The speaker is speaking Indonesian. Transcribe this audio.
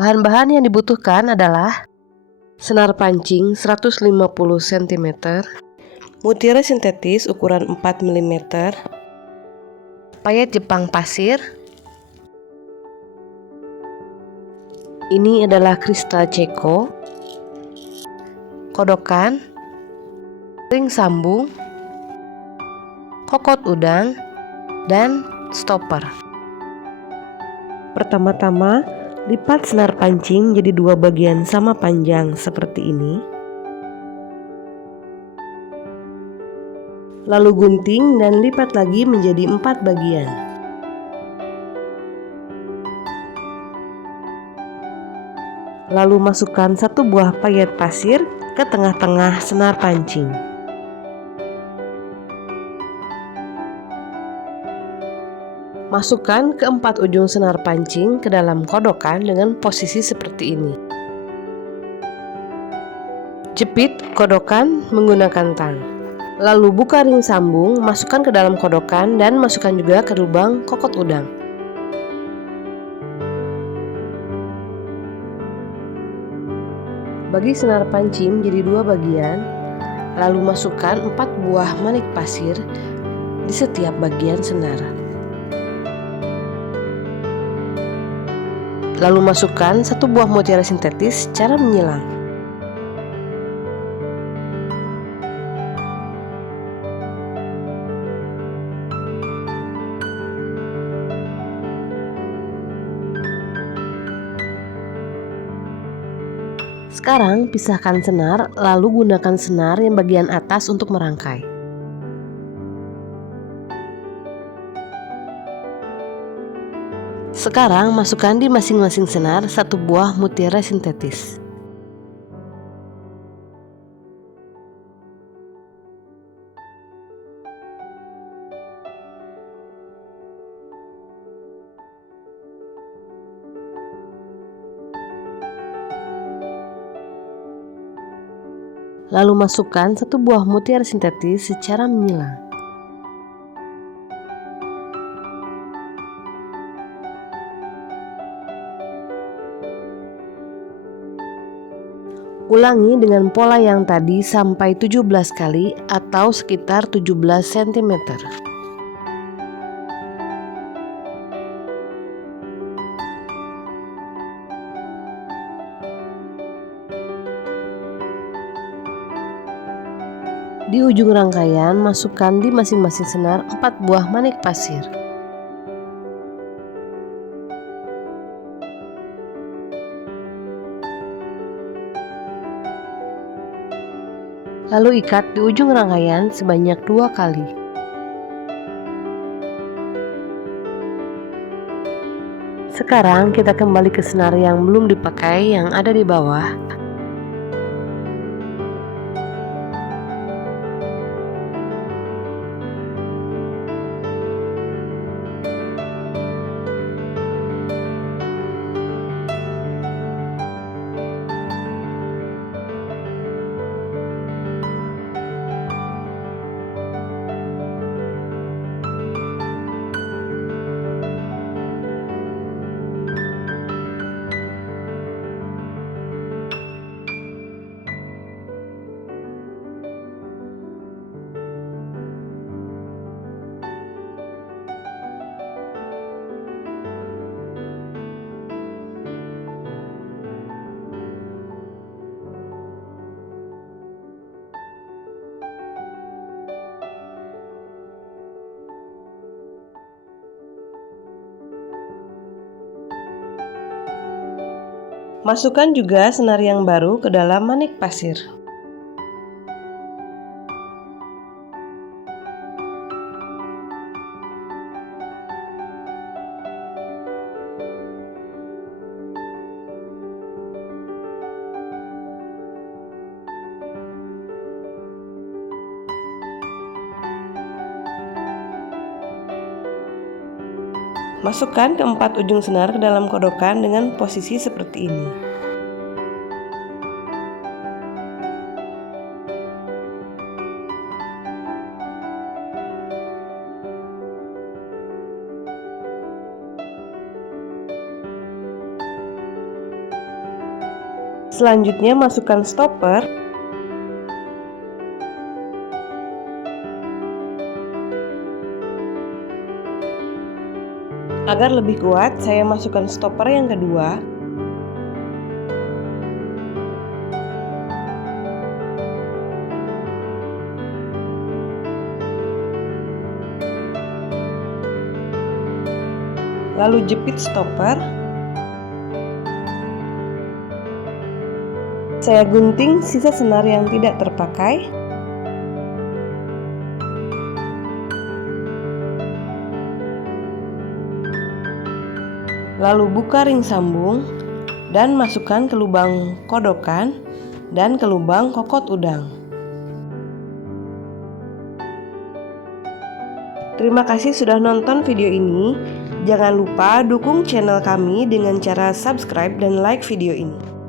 Bahan-bahan yang dibutuhkan adalah senar pancing 150 cm, mutiara sintetis ukuran 4 mm, payet Jepang pasir. Ini adalah kristal ceko, kodokan, ring sambung, kokot udang, dan stopper. Pertama-tama, lipat senar pancing jadi 2 bagian sama panjang seperti ini. Lalu gunting dan lipat lagi menjadi 4 bagian. Lalu masukkan 1 buah payet pasir ke tengah-tengah senar pancing. Masukkan keempat ujung senar pancing ke dalam kodokan dengan posisi seperti ini. Jepit kodokan menggunakan tang. Lalu buka ring sambung, masukkan ke dalam kodokan dan masukkan juga ke lubang kokot udang. Bagi senar pancing jadi 2 bagian, lalu masukkan 4 buah manik pasir di setiap bagian senar. Lalu masukkan 1 buah mutiara sintetis secara menyilang. Sekarang pisahkan senar, lalu gunakan senar yang bagian atas untuk merangkai. Sekarang masukkan di masing-masing senar 1 buah mutiara sintetis. Lalu masukkan 1 buah mutiara sintetis secara menyilang. Ulangi dengan pola yang tadi sampai 17 kali atau sekitar 17 cm. Di ujung rangkaian, masukkan di masing-masing senar 4 buah manik pasir. Lalu ikat di ujung rangkaian sebanyak 2 kali. Sekarang kita kembali ke senar yang belum dipakai yang ada di bawah. Masukkan juga senar yang baru ke dalam manik pasir. Masukkan keempat ujung senar ke dalam kodokan dengan posisi seperti ini. Selanjutnya masukkan stopper. Agar lebih kuat, saya masukkan stopper yang kedua. Lalu jepit stopper. Saya gunting sisa senar yang tidak terpakai. Lalu buka ring sambung dan masukkan ke lubang kodokan dan ke lubang kokot udang. Terima kasih sudah nonton video ini. Jangan lupa dukung channel kami dengan cara subscribe dan like video ini.